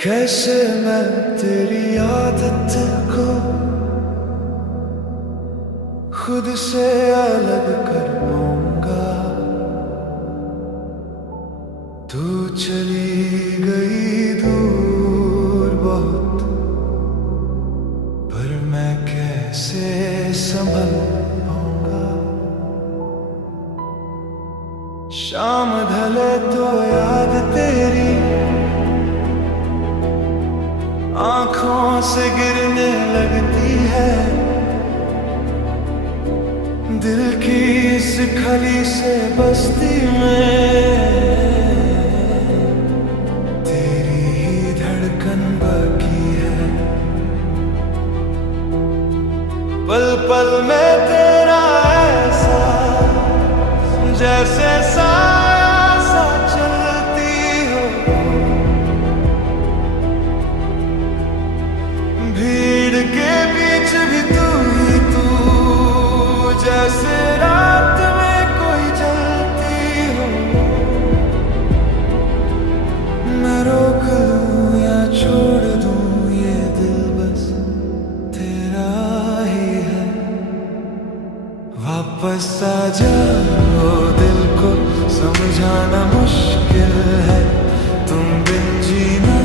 कैसे मैं तेरी आदत को खुद से अलग कर पाऊंगा। तू चली गई दूर बहुत, पर मैं कैसे संभल पाऊंगा। शाम ढले तो याद तेरी आंखों से गिरने लगती है। दिल की इस खली से बस्ती में तेरी ही धड़कन बाकी है। पल पल में तेरा ऐसा जैसे साया सा चलती हो। भीड़ के बीच भी तू ही तू, जैसे रात में कोई जलती हो। मैं रोक लूं या छोड़ दूं, ये दिल बस तेरा ही है। वापस आ जाओ, दिल को समझाना मुश्किल है। तुम बिन जीना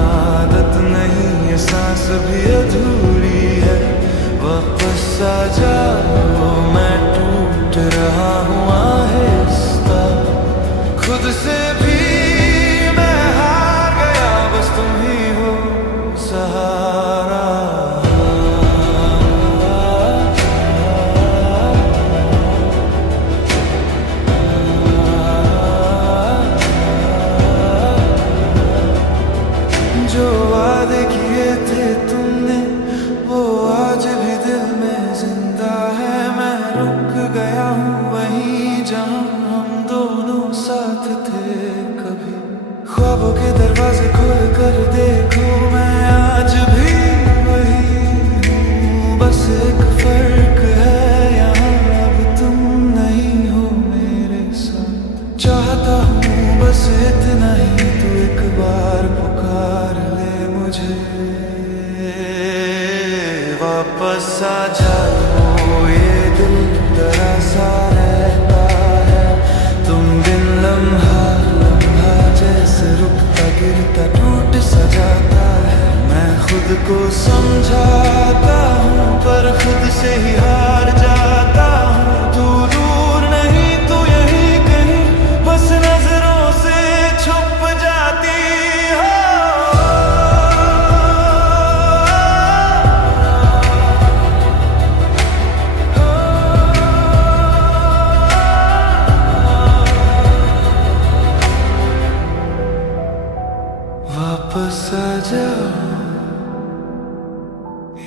आदत नहीं, ये सांस भी अधूरी है। वापस आ जाओ, मैं टूट रहा हूँ आहिस्ता। खुद से भी मैं हार गया, बस तुम ही हो सहारा। जो वादे किए थे तुमने वो आज भी दिल में जिंदा है। मैं रुक गया हूँ वहीं जहाँ हम दोनों साथ थे कभी। ख्वाबों के दरवाजे खोल कर देखो, मैं आज भी वही हूँ। बस एक फर्क है यहाँ, अब तुम नहीं हो मेरे साथ। चाहता हूँ बस इतना ही, तू एक बार पुकार ले मुझे। वापस आ जाओ, ये दिल डरा सा रहता है। तुम बिन लम्हा लम्हा जैसे रुकता गिरता टूट सा जाता है। मैं खुद को समझाता हूँ पर खुद से ही हार जाता हूँ। तू दूर नहीं, तू यहीं कहीं बस नजरों से छुप जाती हो। वापस आ जाओ,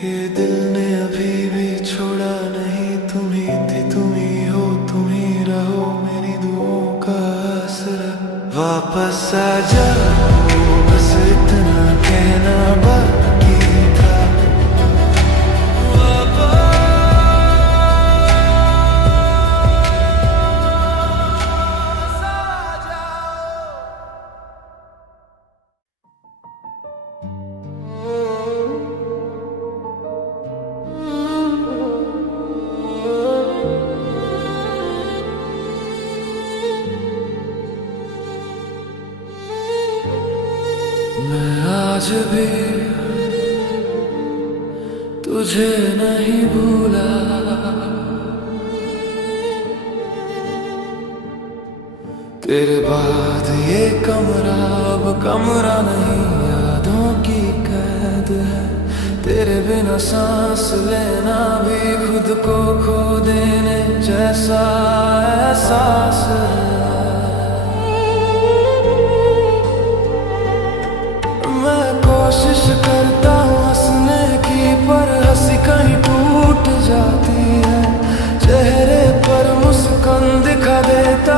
ये दिल ने अभी भी छोड़ा नहीं। तुम ही थी, तुम ही हो, तुम ही रहो मेरी दुआओं का आसरा। वापस आ जाओ, बस इतना कहना बाकी था। मैं आज भी तुझे नहीं भूला। तेरे बाद ये कमरा अब कमरा नहीं, यादों की कैद है। तेरे बिना सांस लेना भी खुद को खो देने जैसा एहसास है। कोशिश करता हूँ हंसने की, पर हंसी कहीं टूट जाती है। चेहरे पर मुस्कान दिखा देता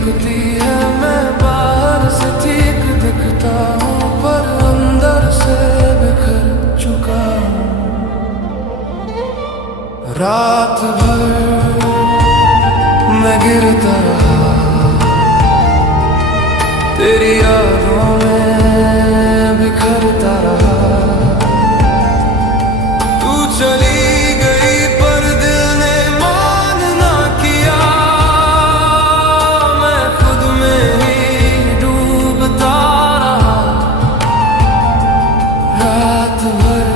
रुकती है। मैं बाहर से ठीक दिखता हूँ पर अंदर से बिखर चुका हूँ। रात भर मैं गिरता रहा तेरी यादों में बिखरता रहा। तू चली गई पर दिल ने मान ना किया। मैं खुद में ही डूबता रहा। रात भर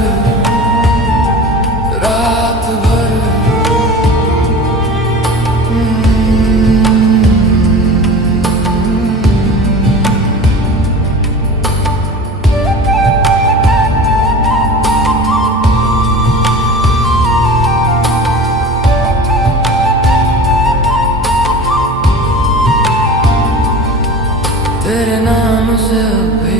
तेरे नाम से अभी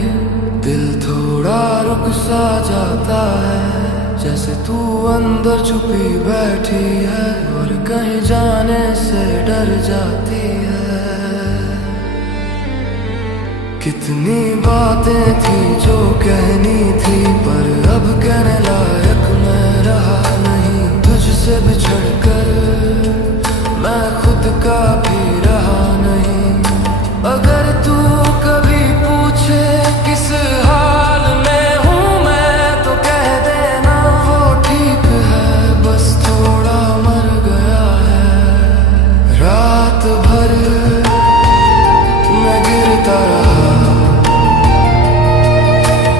दिल थोड़ा रुक सा जाता है। जैसे तू अंदर छुपी बैठी है और कहीं जाने से डर जाती है। कितनी बातें थी जो कहनी थी पर अब कहने लायक मैं रहा नहीं। तुझसे बिछड़ कर मैं खुद का भी रहा नहीं। अगर तू कभी पूछे किस हाल में हूँ मैं तो कह देना वो ठीक है बस थोड़ा मर गया है। रात भर मैं गिरता रहा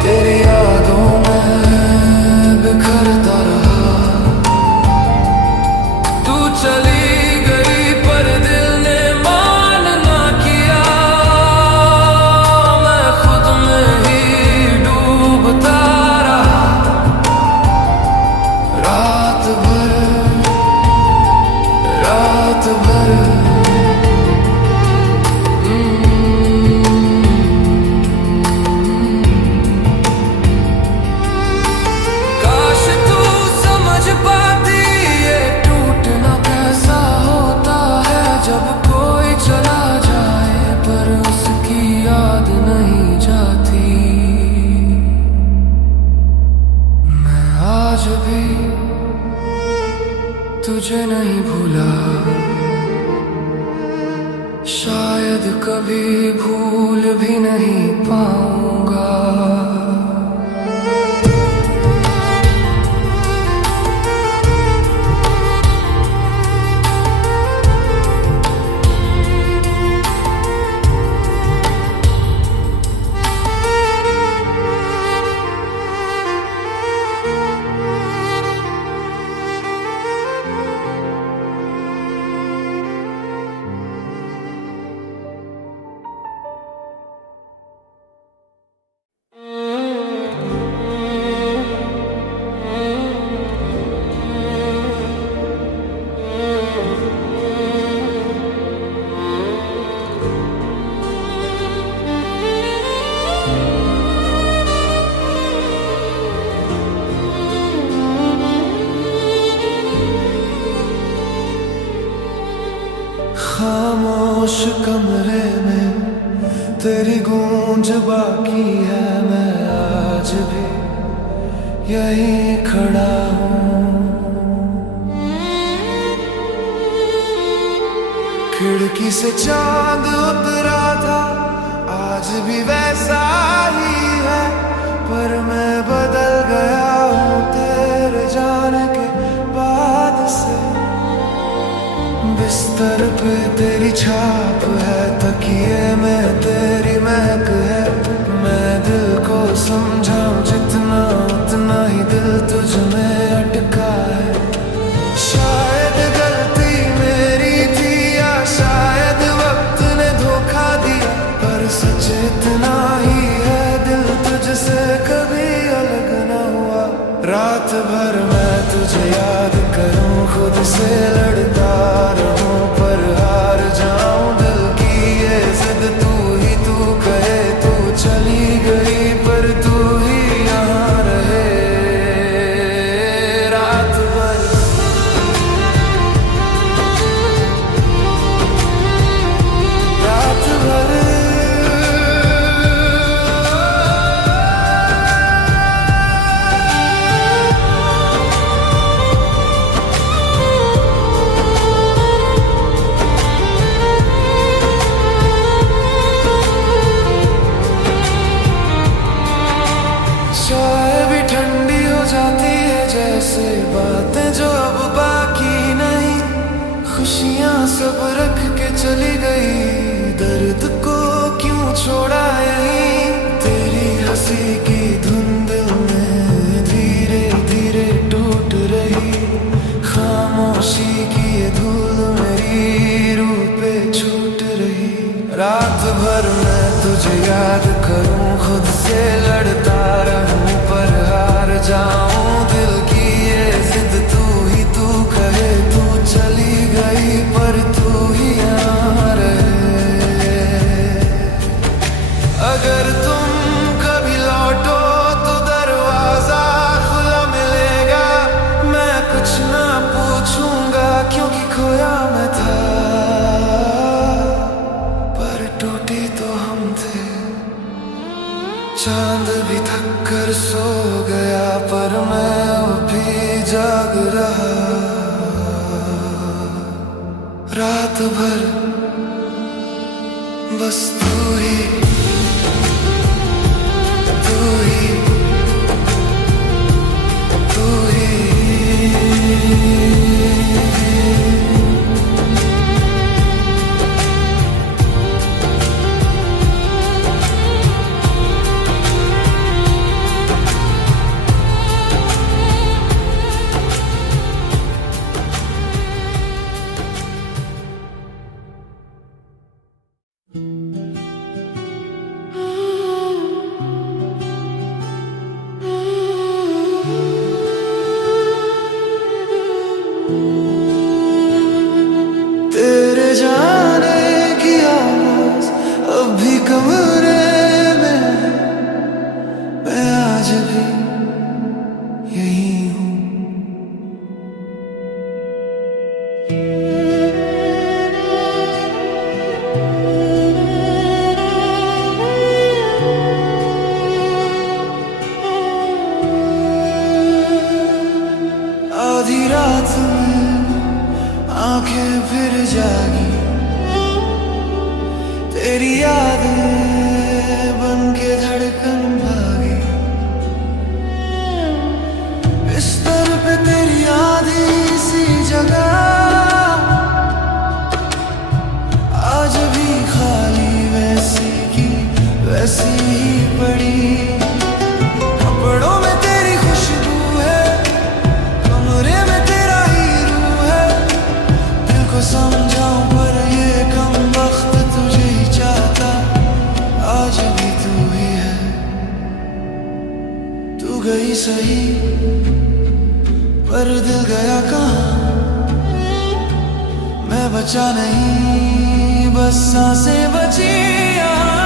तेरी यादों में बिखरता रहा। तू चली गई पर दिल ने मान ना किया। मैं खुद में ही डूबता रहा। रात भर काश तू समझ पाती ये टूटना कैसा होता है। जब कोई चला जाए पर उसकी याद नहीं जाती। मैं आज भी तुझे नहीं भूला। शायद कभी भूल भी नहीं पाऊंगा। खामोश कमरे में तेरी गूंज बाकी है। मैं आज भी यहीं खड़ा हूँ। खिड़की से चांद उतरा था आज भी वैसा ही है। पर मैं बदल गया हूँ तेरे जाने के बाद से। बिस्तर पे तेरी छाप है तकिए में तेरी महक है। मैं दिल को समझाऊं जितना उतना ही दिल तुझ में अटका है। शायद गलती मेरी थी या शायद वक्त ने धोखा दिया पर सच इतना ही है दिल तुझसे कभी अलग न हुआ। रात भर मैं तुझे याद करूं खुद से लड़ता रहूं पर हार जाऊं दिल की ये छोड़ा यहीं तेरी हंसी की धुन दिल में धीरे धीरे टूट रही। खामोशी की ये धूल मेरी रूह पे छूट रही। रात भर मैं तुझे याद करूं, खुद से लड़ता रहूं पर हार जाऊं। दिल की ये जिद तू ही तू कहे, तू चली गई पर तू ही यहाँ रहे। अगर तुम कभी लौटो तो दरवाजा खुला मिलेगा। मैं कुछ ना पूछूंगा क्योंकि खोया मैं था, पर टूटे तो हम थे। चांद भी थक कर सो गया पर मैं अभी जाग रहा। रात भर बस तू ही तेरे जाने की आवाज़ अब भी कमरे में, मैं आज भी यही हूँ। आधी रात में आंखें फिर जागी, तेरी यादें बन के धड़कन भागी। बिस्तर पे तेरी आधी सी जगह आज भी खाली वैसी की वैसी ही पड़ी। कपड़ों में तेरी खुशबू है, कमरे में तेरा ही रूह है। दिल को समझाऊं पर ये कम वक्त तुझे ही चाहता। आज भी तू ही है, तू गई सही पर दिल गया कहाँ। मैं बचा नहीं बस सांसें बची यहाँ।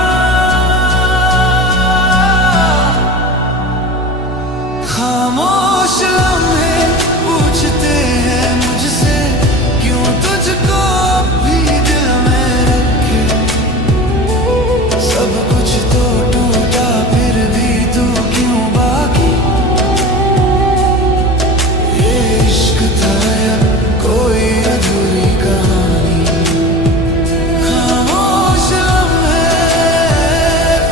खामोश लम्हे पूछते हैं मुझसे, क्यों तुझको भी दिल में रखे। सब कुछ तो टूटा फिर भी तू क्यों बाकी। ये इश्क था या कोई अधूरी कहानी। खामोश लम्हे,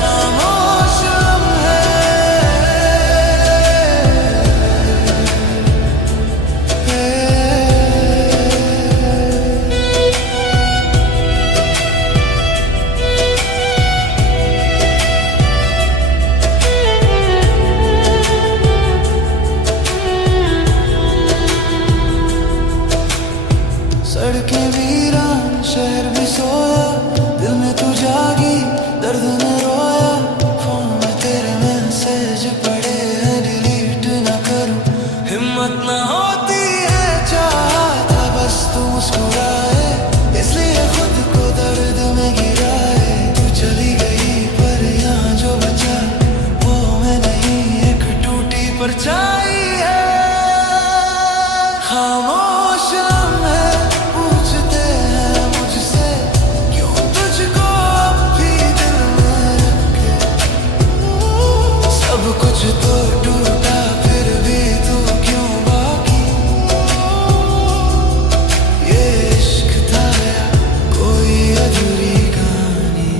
खामोश लम्हे। सड़कें वीरान शहर भी सोया, दिल में तू जागी दर्द में रोया। फोन में तेरे मैसेज पड़े हैं डिलीट ना करूं, हिम्मत ना होती है। चाहता बस तू मुस्कुराए, इसलिए खुद को दर्द में गिराए। तू चली गई पर यहाँ जो बचा वो मैं नहीं, एक टूटी परछाई है। खामोश लम्हे पूछते हैं मुझसे, क्यों तुझको अब भी दिल में रखे। सब कुछ तो टूटा फिर भी तू क्यों बाकी। ये इश्क था या कोई अधूरी कहानी।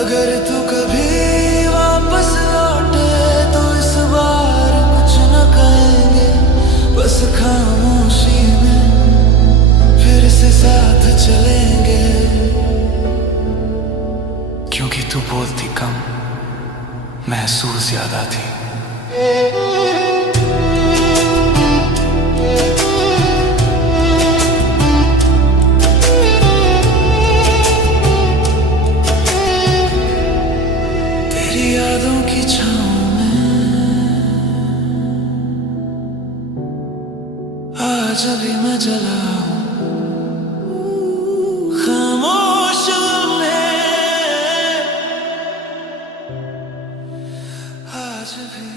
अगर तू कभी वापस लौटे तो इस बार कुछ न कहेंगे, बस खामोशी में फिर से साथ चलेंगे। क्योंकि तू बोलती कम, महसूस ज्यादा थी। तेरी यादों की छाँव में आज अभी मैं जला हूँ, खामोश में आज भी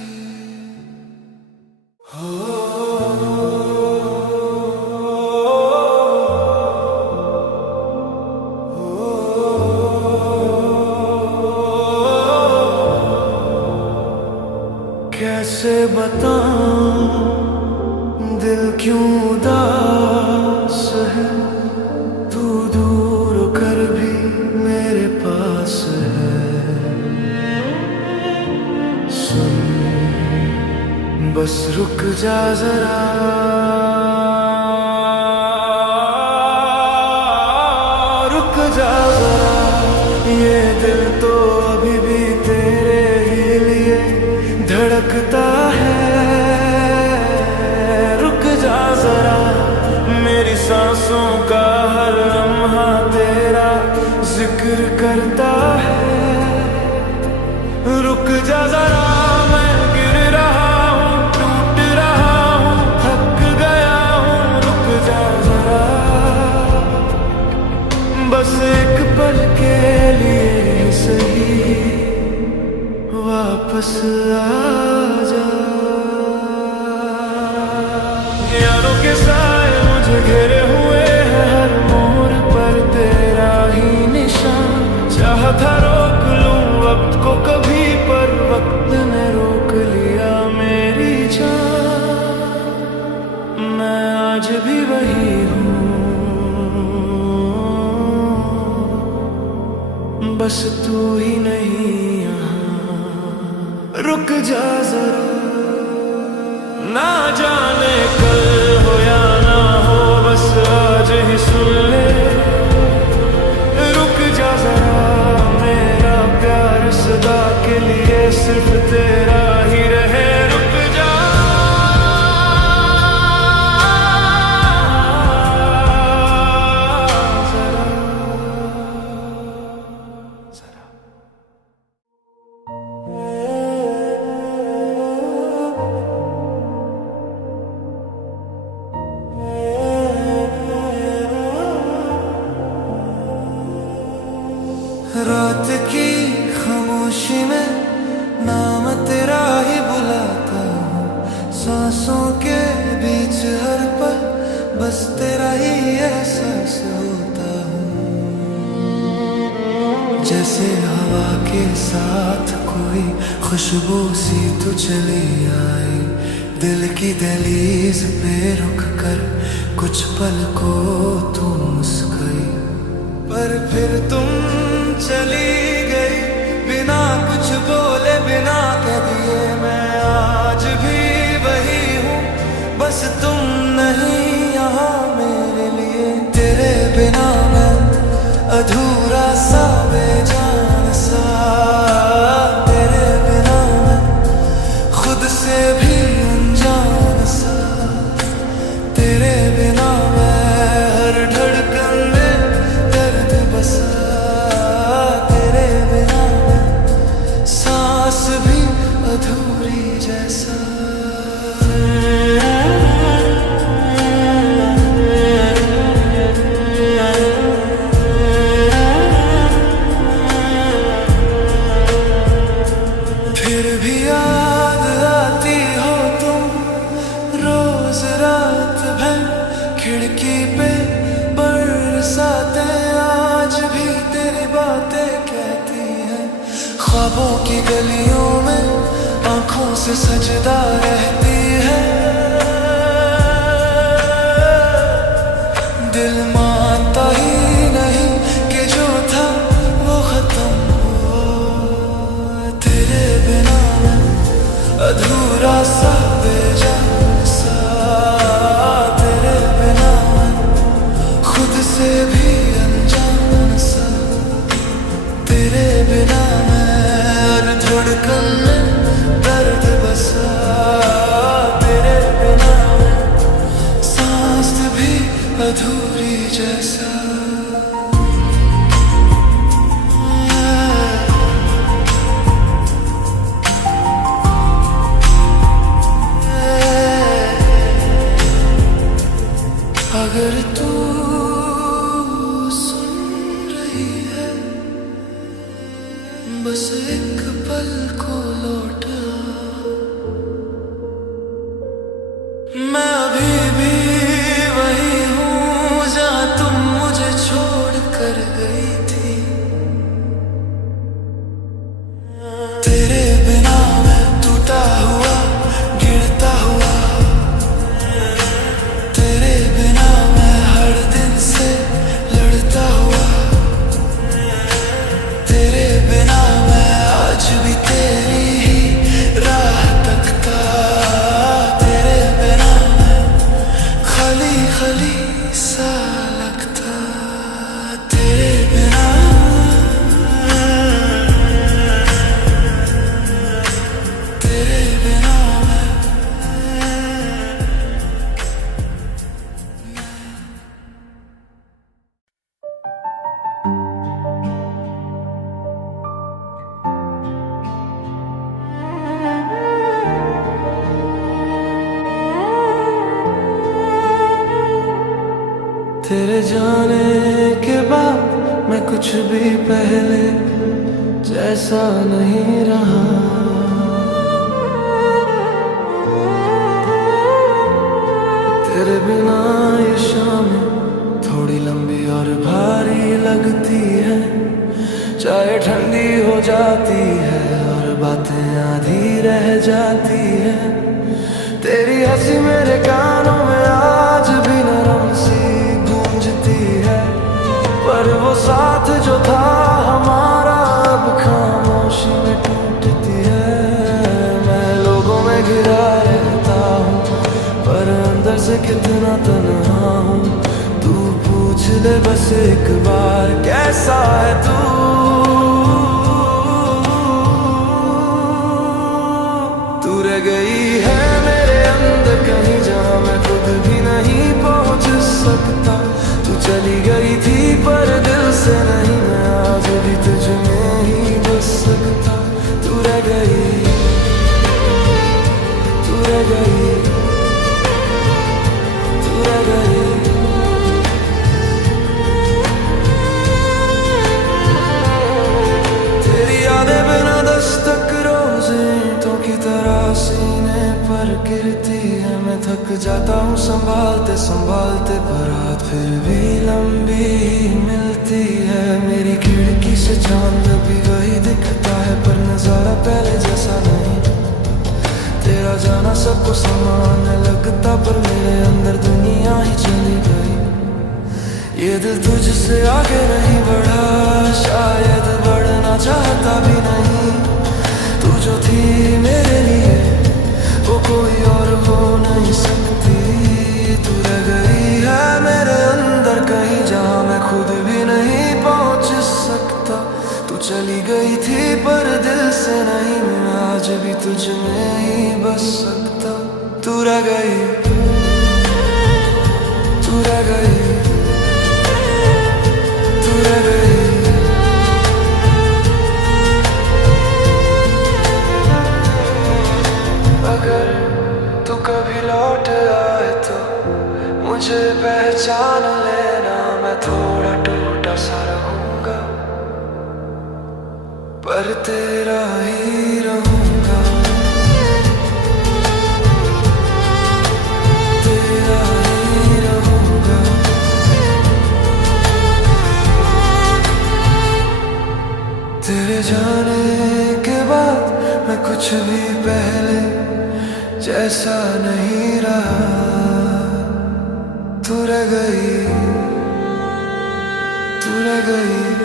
कैसे बताऊं दिल क्यों उदास है, तू दूर कर भी मेरे पास है। सुन बस रुक जा जरा, रुक जा जरा, ये दिल तो अभी भी तेरे ही लिए धड़कता है। रुक जा जरा, मेरी सांसों का हर लम्हा तेरा जिक्र करता है। रुक जा जरा, मैं गिर रहा हूँ, टूट रहा हूँ, थक गया हूँ। रुक जा जरा, बस एक पल के लिए सही वापस आजा। यारों के साए मुझे घेरे हुए हैं, हर मोड़ पर तेरा ही निशान। चाहता रोक लूं वक्त को कभी, पर वक्त ने रोक लिया मेरी जान। मैं आज भी वही हूँ, बस तू ही नहीं यहाँ। रुक जा जरा, ना जाने कल हो या ना हो, बस आज ही सुन ले। रुक जा जरा, मेरा प्यार सदा के लिए सिर्फ तेरा ही रहे। रुक जा जरा, जरा। रात की खामोशी में नाम तेरा ही बुलाता हूँ, सांसों के बीच हर पल बस तेरा ही एहसास होता हूँ। जैसे हवा के साथ कोई खुशबू सी तो चली आई, दिल की दहलीज पे रुक कर कुछ पल को तू मुस्कुराई। पर फिर तुम चली गई बिना कुछ बोले, बिना कह दिए। मैं आज भी वही हूँ, बस तुम नहीं यहाँ मेरे लिए। तेरे बिना मैं अधूरा सा, बेजान सा। तेरे बिना मैं खुद से भी अनजान सा। तेरे बिना मैं हर धड़कन में दर्द बसा। तेरे बिना मैं सांस भी अधूरी जैसा। फिर भी याद आती हो तुम रोज रात भर, खिड़की पे बरसाते आज भी तेरी बातें कहती हैं। ख्वाबों की गलियों में आंखों से सजदा रहती है। दिल मानता ही नहीं कि जो था वो खत्म हो। तेरे बिना मैं अधूरा सा, बेजान सा। तेरे बिना मैं खुद से भी अनजान सा। तेरे बिना बस एक पल को लौटा। मैं अभी भी वही हूँ जहाँ तुम मुझे छोड़ कर गई थी। तेरे बिना मैं टूटा हुआ गिरता हुआ, तेरे बिना मैं हर दिन से लड़ता हुआ, तेरे बिना मैं आज भी तेरी ही राह तकता, तेरे बिना मैं खाली खाली सा लगता, तेरे बिना तेरे बिना मैं तेरे जाने के बाद मैं कुछ भी पहले जैसा नहीं रहा। तेरे बिना ये शाम थोड़ी लंबी और भारी लगती है, चाहे ठंडी हो जाती है और बातें आधी रह जाती है। तेरी हंसी मेरे कानों में आज भी नरम सी गूंजती है, पर वो साथ जो था हमारा अब खामोशी में टूटती है। मैं लोगों में घिरा रहता हूँ पर अंदर से कितना तन्हा हूँ। तू पूछ ले बस एक बार कैसा है तू। तू रह गई है मेरे अंदर कहीं जहाँ मैं खुद भी नहीं पहुँच सकता। तू चली गई थी पर दिल से नहीं, मैं आज भी तुझ में ही बस सकता। तू रह गई, तू रह गई, तू रह गई। तेरी यादें बिना दस्तक रोज ईंटों की तरह सीने पर गिरती है। मैं थक जाता हूँ संभालते संभालते, पर रात फिर भी लंबी मिलती है। मेरी खिड़की से चांद भी वही दिखता है, पर नजारा पहले जैसा नहीं। तेरा जाना सबको समान लगता, पर मेरे अंदर दुनिया ही चली गई। ये दिल तुझसे आगे नहीं बढ़ा, शायद बढ़ना चाहता भी नहीं। तू जो थी मेरे लिए वो कोई और हो नहीं सकती। तू रह गई है मेरे अंदर कहीं जहाँ मैं खुद भी नहीं पहुँच सकता। तू चली गई थी पर दिल से नहीं, मैं आज भी तुझ में ही बस सकता। तू रह गई, तू रह गई, तू रह गई। अगर तू कभी लौट आए तो मुझे पहचान लेना। मैं थोड़ा टूटा सा रहूंगा पर तेरा ही रहूंगा, तेरा ही रहूंगा। तेरे जाने के बाद मैं कुछ भी पहले जैसा नहीं रहा। तू रह गई, तू रह गई।